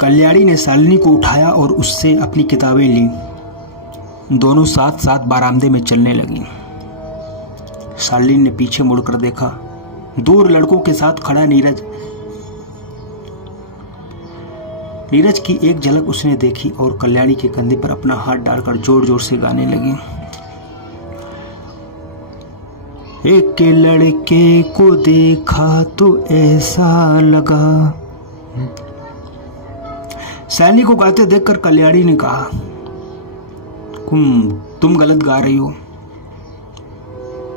कल्याणी ने शालिनी को उठाया और उससे अपनी किताबें ली। दोनों साथ साथ बरामदे में चलने लगी। शालिनी ने पीछे मुड़कर देखा। दूर लड़कों के साथ खड़ा नीरज की एक झलक उसने देखी और कल्याणी के कंधे पर अपना हाथ डालकर जोर जोर से गाने लगी। एक लड़के को देखा तो ऐसा लगा। शालिनी को गाते देखकर कल्याणी ने कहा, तुम गलत गा रही हो,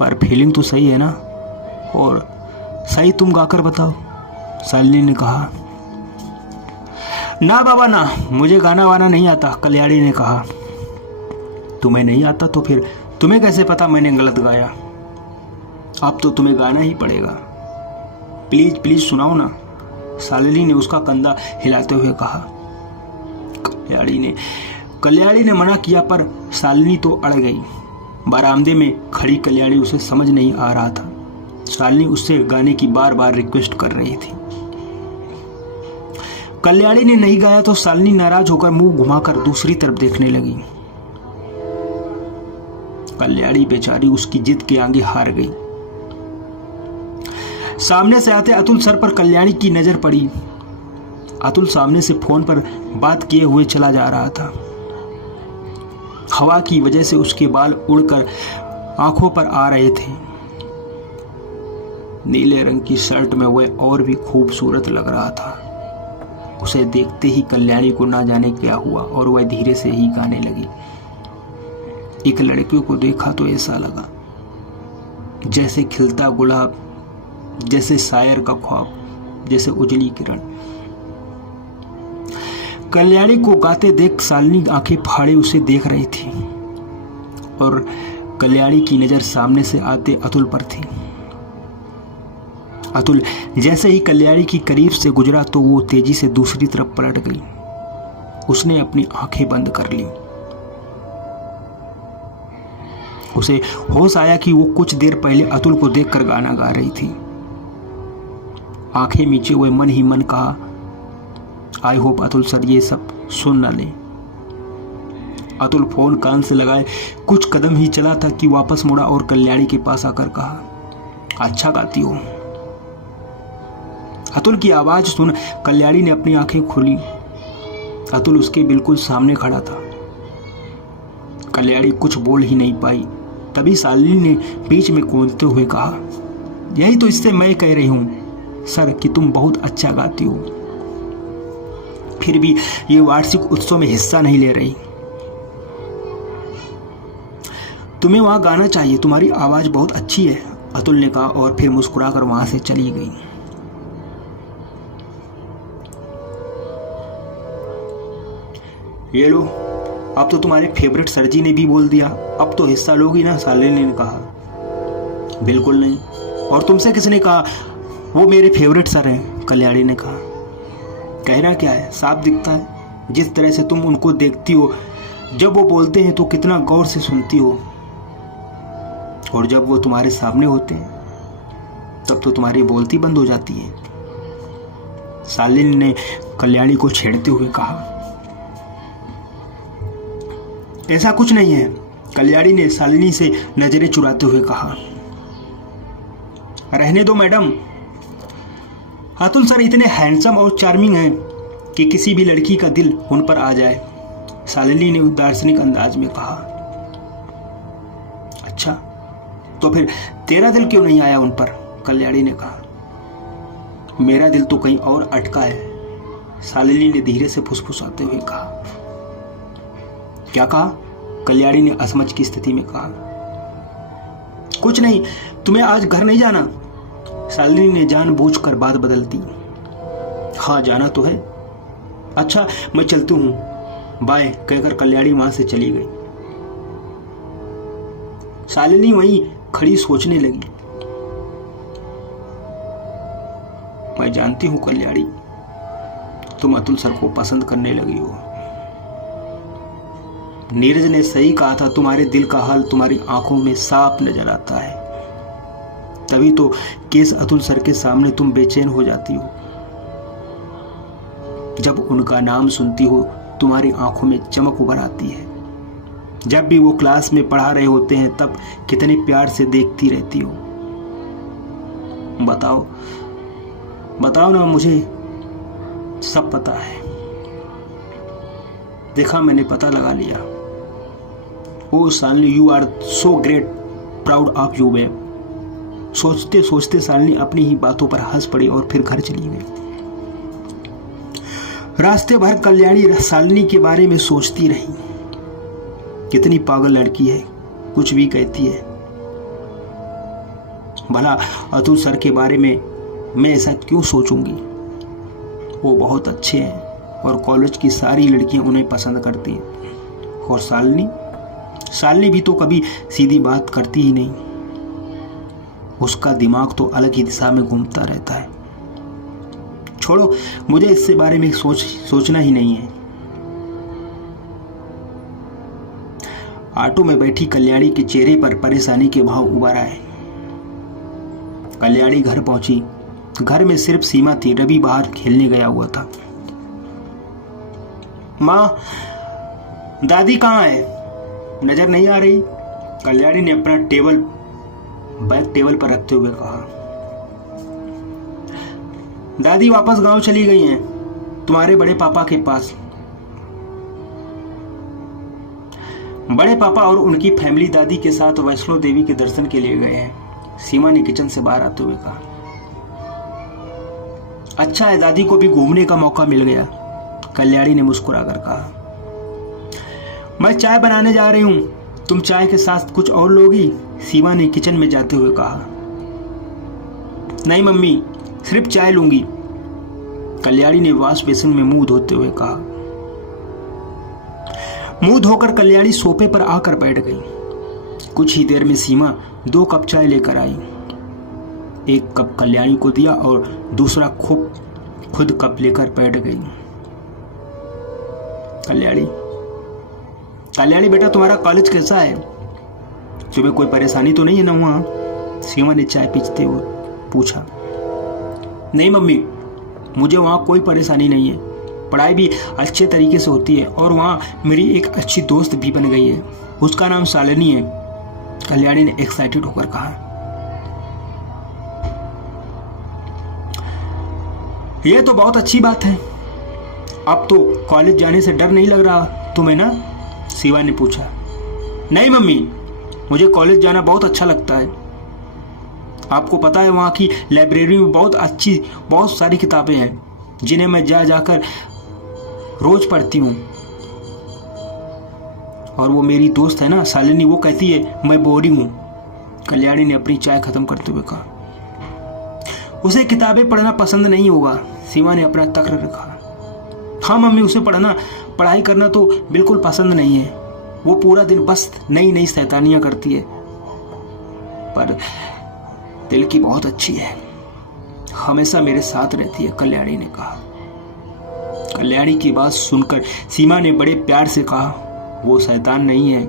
पर फीलिंग तो सही है ना, और सही तुम गाकर बताओ। शालिनी ने कहा, ना बाबा ना, मुझे गाना वाना नहीं आता। कल्याणी ने कहा, तुम्हें नहीं आता तो फिर तुम्हें कैसे पता मैंने गलत गाया? अब तो तुम्हें गाना ही पड़ेगा। प्लीज प्लीज सुनाओ ना। शालिनी ने उसका कंधा हिलाते हुए कहा। कल्याणी ने मना किया, पर शालिनी तो अड़ गई। बरामदे में खड़ी कल्याणी उसे समझ नहीं आ रहा था। शालिनी उससे गाने की बार बार रिक्वेस्ट कर रही थी। कल्याणी ने नहीं गाया तो शालिनी नाराज होकर मुंह घुमाकर दूसरी तरफ देखने लगी। कल्याणी बेचारी उसकी जिद के आगे हार गई। सामने से आते अतुल सर पर कल्याणी की नजर पड़ी। अतुल सामने से फोन पर बात किए हुए चला जा रहा था। हवा की वजह से उसके बाल उड़कर आंखों पर आ रहे थे। नीले रंग की शर्ट में वह और भी खूबसूरत लग रहा था। उसे देखते ही कल्याणी को ना जाने क्या हुआ और वह धीरे से ही गाने लगी। एक लड़के को देखा तो ऐसा लगा जैसे खिलता गुलाब, जैसे शायर का ख्वाब, जैसे उजली किरण। कल्याणी को गाते देख शालिनी आंखें फाड़े उसे देख रही थी और कल्याणी की नजर सामने से आते अतुल पर थी। अतुल जैसे ही कल्याणी की करीब से गुजरा तो वो तेजी से दूसरी तरफ पलट गई। उसने अपनी आंखें बंद कर ली। उसे होश आया कि वो कुछ देर पहले अतुल को देखकर गाना गा रही थी। आंखें मीचे हुए मन ही मन कहा, आई होप अतुल सर ये सब सुन न ले। अतुल फोन कान से लगाए कुछ कदम ही चला था कि वापस मुड़ा और कल्याणी के पास आकर कहा, अच्छा गाती हो। अतुल की आवाज सुन कल्याणी ने अपनी आंखें खोली। अतुल उसके बिल्कुल सामने खड़ा था। कल्याणी कुछ बोल ही नहीं पाई। तभी शालिनी ने बीच में कूदते हुए कहा, यही तो इससे मैं कह रही हूं सर कि तुम बहुत अच्छा गाती हो, फिर भी ये वार्षिक उत्सव में हिस्सा नहीं ले रही। तुम्हें वहां गाना चाहिए, तुम्हारी आवाज बहुत अच्छी है, अतुल ने कहा और फिर मुस्कुराकर वहां से चली गई। ये लो, अब तो तुम्हारे फेवरेट सर जी ने भी बोल दिया, अब तो हिस्सा लोगी ना? शालिनी ने कहा। बिल्कुल नहीं, और तुमसे किसने कहा वो मेरे फेवरेट सर हैं? कल्याणी ने कहा। कहना क्या है, साफ दिखता है। जिस तरह से तुम उनको देखती हो, जब वो बोलते हैं तो कितना गौर से सुनती हो, और जब वो तुम्हारे सामने होते हैं तब तो तुम्हारी बोलती बंद हो जाती है। शालिनी ने कल्याणी को छेड़ते हुए कहा। ऐसा कुछ नहीं है, कल्याणी ने शालिनी से नजरें चुराते हुए कहा। रहने दो मैडम, अतुल सर इतने हैंडसम और चार्मिंग हैं कि किसी भी लड़की का दिल उन पर आ जाए, शालिनी ने दार्शनिक अंदाज में कहा। अच्छा, तो फिर तेरा दिल क्यों नहीं आया उन पर? कल्याणी ने कहा। मेरा दिल तो कहीं और अटका है, शालिनी ने धीरे से फुसफुसाते हुए कहा। क्या कहा? कल्याणी ने असमझ की स्थिति में कहा। कुछ नहीं, तुम्हें आज घर नहीं जाना? शालिनी ने जानबूझकर बात बदल दी। हाँ जाना तो है। अच्छा मैं चलती हूं, बाय कहकर कल्याणी वहां से चली गई। शालिनी वहीं खड़ी सोचने लगी। मैं जानती हूं कल्याणी, तुम अतुल सर को पसंद करने लगी हो। नीरज ने सही कहा था, तुम्हारे दिल का हाल तुम्हारी आंखों में साफ नजर आता है। तभी तो केस अतुल सर के सामने तुम बेचैन हो जाती हो। जब उनका नाम सुनती हो तुम्हारी आंखों में चमक उभर आती है। जब भी वो क्लास में पढ़ा रहे होते हैं तब कितने प्यार से देखती रहती हो। बताओ बताओ ना, मुझे सब पता है। देखा, मैंने पता लगा लिया। Oh Shalini, you are so great, proud of you babe. सोचते सोचते शालिनी अपनी ही बातों पर हंस पड़ी और फिर घर चली गई। रास्ते भर कल्याणी शालिनी के बारे में सोचती रही। कितनी पागल लड़की है, कुछ भी कहती है। भला अतुल सर के बारे में मैं ऐसा क्यों सोचूंगी? वो बहुत अच्छे हैं और कॉलेज की सारी लड़कियां उन्हें पसंद करती हैं। और शालिनी भी तो कभी सीधी बात करती ही नहीं। उसका दिमाग तो अलग ही दिशा में घूमता रहता है। छोड़ो, मुझे इससे बारे में सोचना ही नहीं है। ऑटो में बैठी कल्याणी के चेहरे पर परेशानी के भाव उभर आए। कल्याणी घर पहुंची। घर में सिर्फ सीमा थी, रवि बाहर खेलने गया हुआ था। माँ, दादी कहाँ है? नजर नहीं आ रही, कल्याणी ने अपना बैग टेबल पर रखते हुए कहा। दादी वापस गांव चली गई हैं, तुम्हारे बड़े पापा के पास। बड़े पापा और उनकी फैमिली दादी के साथ वैष्णो देवी के दर्शन के लिए गए हैं, सीमा ने किचन से बाहर आते हुए कहा। अच्छा है, दादी को भी घूमने का मौका मिल गया, कल्याणी ने मुस्कुराकर कहा। मैं चाय बनाने जा रही हूं, तुम चाय के साथ कुछ और लोगी? सीमा ने किचन में जाते हुए कहा। नहीं मम्मी, सिर्फ चाय लूंगी, कल्याणी ने वॉश बेसिन में मुंह धोते हुए कहा। मुंह धोकर कल्याणी सोफे पर आकर बैठ गई। कुछ ही देर में सीमा 2 कप चाय लेकर आई। 1 कप कल्याणी को दिया और दूसरा खुद कप लेकर बैठ गई। कल्याणी बेटा, तुम्हारा कॉलेज कैसा है? तुम्हें कोई परेशानी तो नहीं है ना वहां? सीमा ने चाय पीते हुए पूछा। नहीं मम्मी, मुझे वहां कोई परेशानी नहीं है, पढ़ाई भी अच्छे तरीके से होती है और वहां मेरी एक अच्छी दोस्त भी बन गई है, उसका नाम शालिनी है, कल्याणी ने एक्साइटेड होकर कहा। यह तो बहुत अच्छी बात है। अब तो कॉलेज जाने से डर नहीं लग रहा तुम्हें ना? शिवा ने पूछा। नहीं मम्मी, मुझे कॉलेज जाना बहुत अच्छा लगता है। आपको पता है वहाँ की लाइब्रेरी में बहुत सारी किताबें हैं जिन्हें मैं जाकर रोज पढ़ती हूँ। और वो मेरी दोस्त है ना शालिनी, वो कहती है मैं बोरिंग हूँ, कल्याणी ने अपनी चाय खत्म करते हुए कहा। उसे किताबें पढ़ना पसंद नहीं होगा, सीमा ने अपना तर्क रखा। हाँ मम्मी, उसे पढ़ाई करना तो बिल्कुल पसंद नहीं है। वो पूरा दिन बस नई नई शैतानियां करती है, पर दिल की बहुत अच्छी है, हमेशा मेरे साथ रहती है, कल्याणी ने कहा। कल्याणी की बात सुनकर सीमा ने बड़े प्यार से कहा, वो शैतान नहीं है।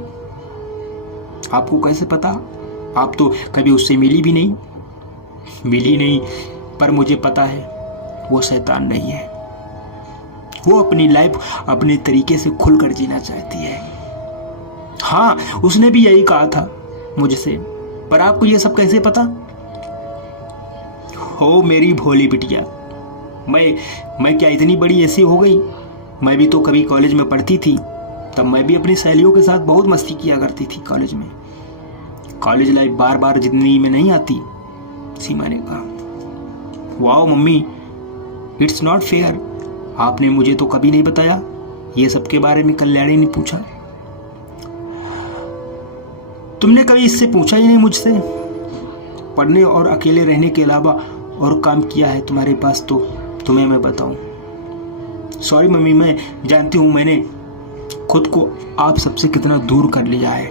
आपको कैसे पता? आप तो कभी उससे मिली नहीं, पर मुझे पता है वो शैतान नहीं है। वो अपनी लाइफ अपने तरीके से खुलकर जीना चाहती है। हाँ, उसने भी यही कहा था मुझसे, पर आपको ये सब कैसे पता? हो मेरी भोली बिटिया, मैं क्या इतनी बड़ी ऐसी हो गई? मैं भी तो कभी कॉलेज में पढ़ती थी, तब मैं भी अपनी सहेलियों के साथ बहुत मस्ती किया करती थी कॉलेज में। कॉलेज लाइफ बार बार जिंदगी में नहीं आती, सीमा ने कहा। Wow mummy, it's not fair, आपने मुझे तो कभी नहीं बताया ये सब के बारे में, कल्याणी ने पूछा। तुमने कभी इससे पूछा ही नहीं मुझसे। पढ़ने और अकेले रहने के अलावा और काम किया है तुम्हारे पास तो तुम्हें मैं बताऊं। सॉरी मम्मी, मैं जानती हूं मैंने खुद को आप सबसे कितना दूर कर लिया है।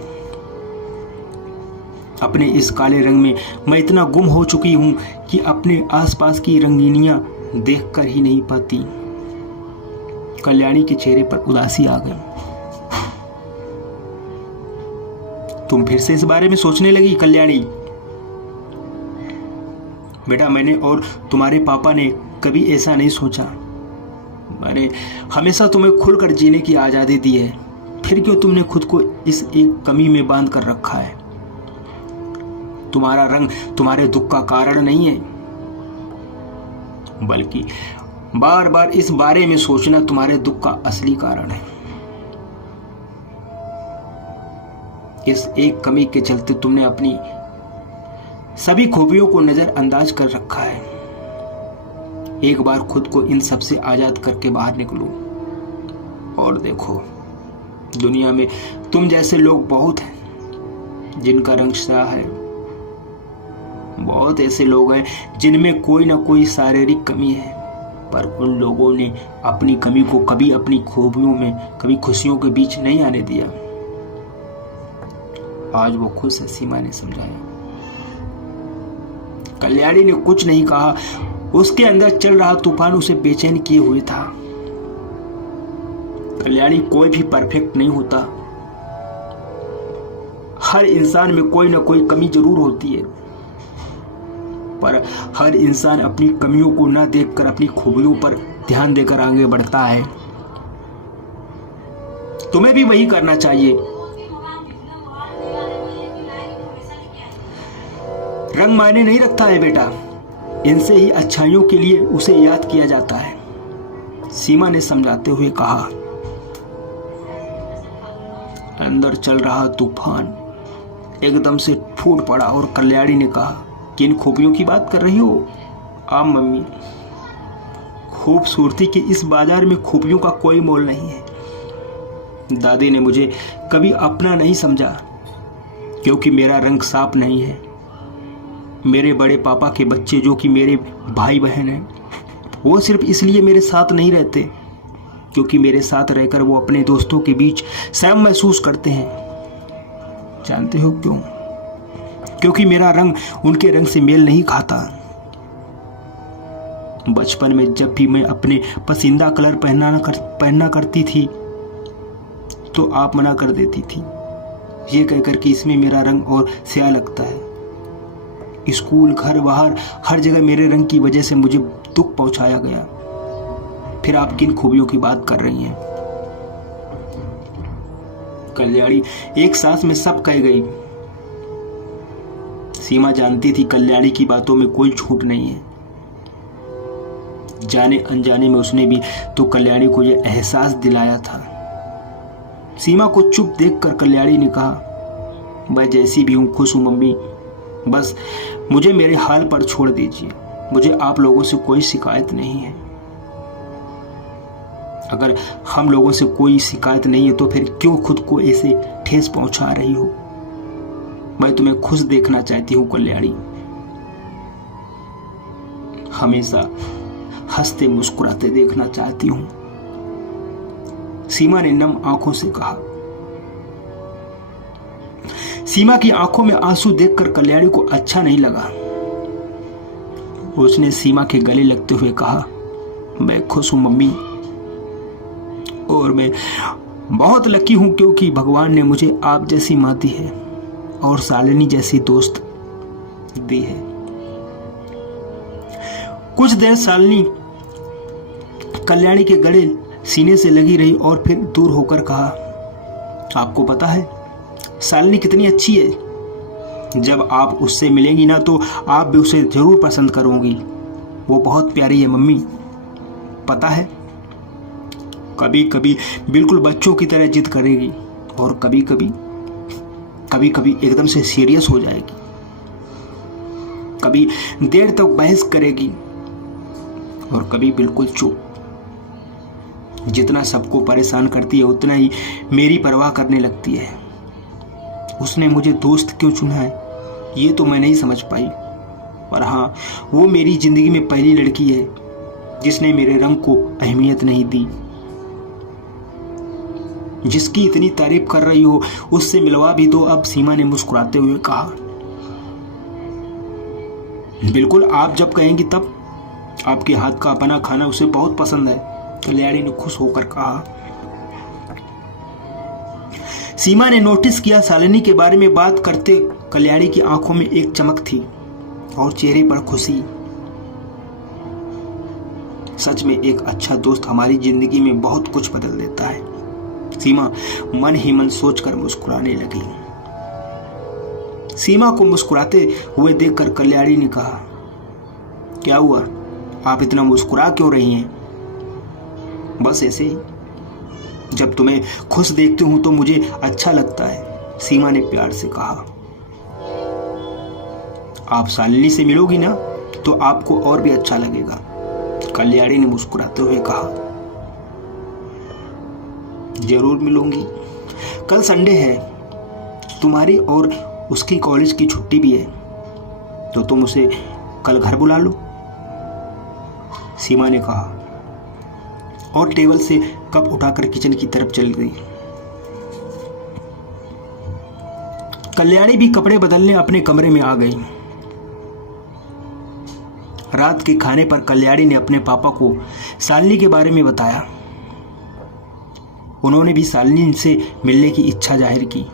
अपने इस काले रंग में मैं इतना गुम हो चुकी हूं कि अपने आसपास की रंगीनियां देखकर ही नहीं पाती। कल्याणी के चेहरे पर उदासी आ गई। तुम फिर से इस बारे में सोचने लगी कल्याणी? बेटा, मैंने और तुम्हारे पापा ने कभी ऐसा नहीं सोचा। मैंने हमेशा तुम्हें खुलकर जीने की आज़ादी दी है, फिर क्यों तुमने खुद को इस एक कमी में बांध कर रखा है? तुम्हारा रंग तुम्हारे दुख का कारण नहीं है, बल्कि बार बार इस बारे में सोचना तुम्हारे दुख का असली कारण है। इस एक कमी के चलते तुमने अपनी सभी खूबियों को नजरअंदाज कर रखा है। एक बार खुद को इन सब से आजाद करके बाहर निकलो और देखो, दुनिया में तुम जैसे लोग बहुत हैं जिनका रंग सादा है। बहुत ऐसे लोग हैं जिनमें कोई ना कोई शारीरिक कमी है, पर उन लोगों ने अपनी कमी को कभी अपनी खूबियों में, कभी खुशियों के बीच नहीं आने दिया। आज वो खुश है, सीमा ने समझाया। कल्याणी ने कुछ नहीं कहा। उसके अंदर चल रहा तूफान उसे बेचैन किए हुए था। कल्याणी, कोई भी परफेक्ट नहीं होता। हर इंसान में कोई ना कोई कमी जरूर होती है, पर हर इंसान अपनी कमियों को न देखकर अपनी खूबियों पर ध्यान देकर आगे बढ़ता है। तुम्हें भी वही करना चाहिए। रंग मायने नहीं रखता है बेटा, इनसे ही अच्छाइयों के लिए उसे याद किया जाता है, सीमा ने समझाते हुए कहा। अंदर चल रहा तूफान एकदम से फूट पड़ा और कल्याणी ने कहा, किन खूबियों की बात कर रही हो आप मम्मी? खूबसूरती के इस बाजार में खूबियों का कोई मोल नहीं है। दादी ने मुझे कभी अपना नहीं समझा क्योंकि मेरा रंग साफ नहीं है। मेरे बड़े पापा के बच्चे जो कि मेरे भाई बहन हैं, वो सिर्फ इसलिए मेरे साथ नहीं रहते क्योंकि मेरे साथ रहकर वो अपने दोस्तों के बीच शर्म महसूस करते हैं। जानते हो क्यों? क्योंकि मेरा रंग उनके रंग से मेल नहीं खाता। बचपन में जब भी मैं अपने पसंदीदा कलर पहनना करती थी तो आप मना कर देती थी, ये कहकर कि इसमें मेरा रंग और स्याह लगता है। स्कूल, घर, बाहर हर जगह मेरे रंग की वजह से मुझे दुख पहुंचाया गया। फिर आप किन खूबियों की बात कर रही हैं? कल्याणी एक सांस में सब कह गई। सीमा जानती थी कल्याणी की बातों में कोई झूठ नहीं है। जाने अनजाने में उसने भी तो कल्याणी को यह एहसास दिलाया था। सीमा को चुप देखकर कल्याणी ने कहा, मैं जैसी भी हूं खुश हूं मम्मी, बस मुझे मेरे हाल पर छोड़ दीजिए। मुझे आप लोगों से कोई शिकायत नहीं है। अगर हम लोगों से कोई शिकायत नहीं है तो फिर क्यों खुद को ऐसे ठेस पहुंचा रही हो? मैं तुम्हें खुश देखना चाहती हूं कल्याणी, हमेशा हंसते मुस्कुराते देखना चाहती हूं, सीमा ने नम आंखों से कहा। सीमा की आंखों में आंसू देखकर कल्याणी को अच्छा नहीं लगा। उसने सीमा के गले लगते हुए कहा, मैं खुश हूं मम्मी, और मैं बहुत लकी हूं क्योंकि भगवान ने मुझे आप जैसी मां दी है और शालिनी जैसी दोस्त दी है। कुछ देर शालिनी कल्याणी के गले सीने से लगी रही और फिर दूर होकर कहा, आपको पता है शालिनी कितनी अच्छी है। जब आप उससे मिलेंगी ना तो आप भी उसे जरूर पसंद करोगी। वो बहुत प्यारी है मम्मी, पता है। कभी कभी बिल्कुल बच्चों की तरह जिद करेगी और कभी कभी एकदम से सीरियस हो जाएगी। कभी देर तक बहस करेगी और कभी बिल्कुल चुप। जितना सबको परेशान करती है उतना ही मेरी परवाह करने लगती है। उसने मुझे दोस्त क्यों चुना है ये तो मैं नहीं समझ पाई, पर हाँ, वो मेरी जिंदगी में पहली लड़की है जिसने मेरे रंग को अहमियत नहीं दी। जिसकी इतनी तारीफ कर रही हो उससे मिलवा भी दो अब, सीमा ने मुस्कुराते हुए कहा। बिल्कुल, आप जब कहेंगी तब। आपके हाथ का बना खाना उसे बहुत पसंद है, कल्याणी ने खुश होकर कहा। सीमा ने नोटिस किया शालिनी के बारे में बात करते कल्याणी की आंखों में एक चमक थी और चेहरे पर खुशी। सच में एक अच्छा दोस्त हमारी जिंदगी में बहुत कुछ बदल देता है। सीमा मन ही मन सोचकर मुस्कुराने लगी। सीमा को मुस्कुराते हुए देखकर कल्याणी ने कहा, क्या हुआ, आप इतना मुस्कुरा क्यों रही हैं? बस ऐसे ही, जब तुम्हें खुश देखती हूं तो मुझे अच्छा लगता है, सीमा ने प्यार से कहा। आप शालिनी से मिलोगी ना तो आपको और भी अच्छा लगेगा, कल्याणी ने मुस्कुराते हुए कहा। जरूर मिलूंगी, कल संडे है, तुम्हारी और उसकी कॉलेज की छुट्टी भी है, तो तुम उसे कल घर बुला लो, सीमा ने कहा और टेबल से कप उठाकर किचन की तरफ चल गई। कल्याणी भी कपड़े बदलने अपने कमरे में आ गई। रात के खाने पर कल्याणी ने अपने पापा को शालिनी के बारे में बताया। उन्होंने भी शालिनी से मिलने की इच्छा जाहिर की।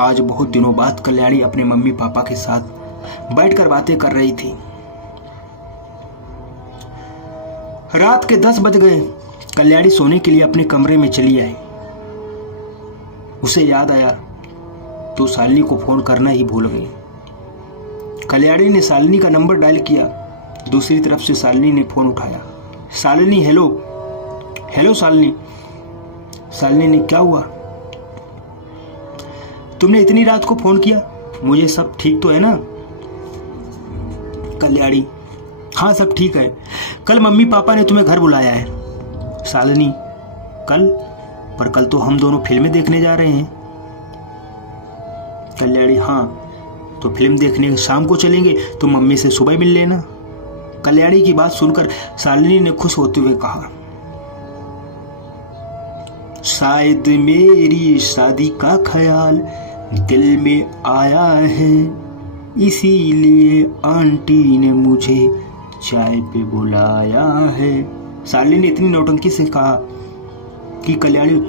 आज बहुत दिनों बाद कल्याणी अपने मम्मी पापा के साथ बैठकर बातें कर रही थी। रात के 10 बज गए। कल्याणी सोने के लिए अपने कमरे में चली आई। उसे याद आया तो शालिनी को फोन करना ही भूल गई। कल्याणी ने शालिनी का नंबर डायल किया। दूसरी तरफ से शालिनी ने फोन उठाया। शालिनी, हेलो। हेलो शालिनी। शालिनी ने, क्या हुआ, तुमने इतनी रात को फोन किया, मुझे सब ठीक तो है ना? कल्याणी, हाँ सब ठीक है, कल मम्मी पापा ने तुम्हें घर बुलाया है। शालिनी, कल? पर कल तो हम दोनों फिल्में देखने जा रहे हैं। कल्याणी, हाँ तो फिल्म देखने शाम को चलेंगे, तो मम्मी से सुबह मिल लेना। कल्याणी की बात सुनकर शालिनी ने खुश होते हुए कहा, शायद मेरी शादी का ख्याल दिल में आया है, इसीलिए आंटी ने मुझे चाय पे बुलाया है। शालिनी ने इतनी नौटंकी से कहा कि कल्याणी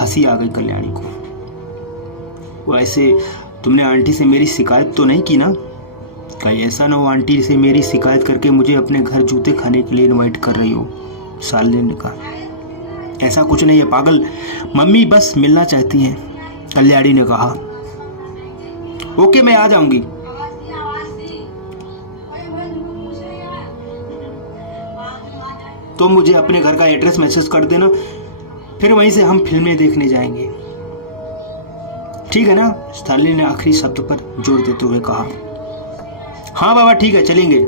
हंसी आ गई कल्याणी को। वैसे तुमने आंटी से मेरी शिकायत तो नहीं की ना? कहीं ऐसा ना हो आंटी से मेरी शिकायत करके मुझे अपने घर जूते खाने के लिए इनवाइट कर रही हो। शालिनी ने कहा, ऐसा कुछ नहीं है पागल, मम्मी बस मिलना चाहती हैं, कल्याणी ने कहा। ओके मैं आ जाऊंगी। तो मुझे अपने घर का एड्रेस मैसेज कर देना, फिर वहीं से हम फिल्में देखने जाएंगे, ठीक है ना? शालिनी ने आखिरी शब्द पर जोर देते हुए कहा। हाँ बाबा ठीक है, चलेंगे,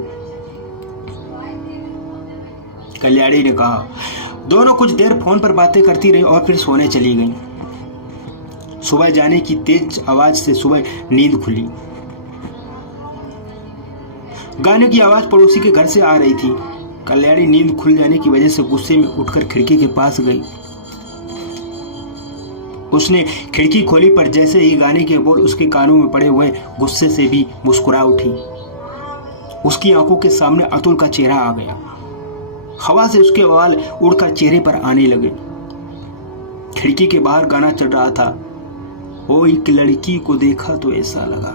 कल्याणी ने कहा। दोनों कुछ देर फोन पर बातें करती रही और फिर सोने चली गईं। सुबह जाने की तेज आवाज से सुबह नींद खुली। गाने की आवाज पड़ोसी के घर से आ रही थी। कल्याणी नींद खुल जाने की वजह से गुस्से में उठकर खिड़की के पास गई। उसने खिड़की खोली, पर जैसे ही गाने के बोल उसके कानों में पड़े हुए गुस्से से भी मुस्कुरा उठी। उसकी आंखों के सामने अतुल का चेहरा आ गया। हवा से उसके बाल उड़कर चेहरे पर आने लगे। खिड़की के बाहर गाना चल रहा था, ओ एक लड़की को देखा तो ऐसा लगा।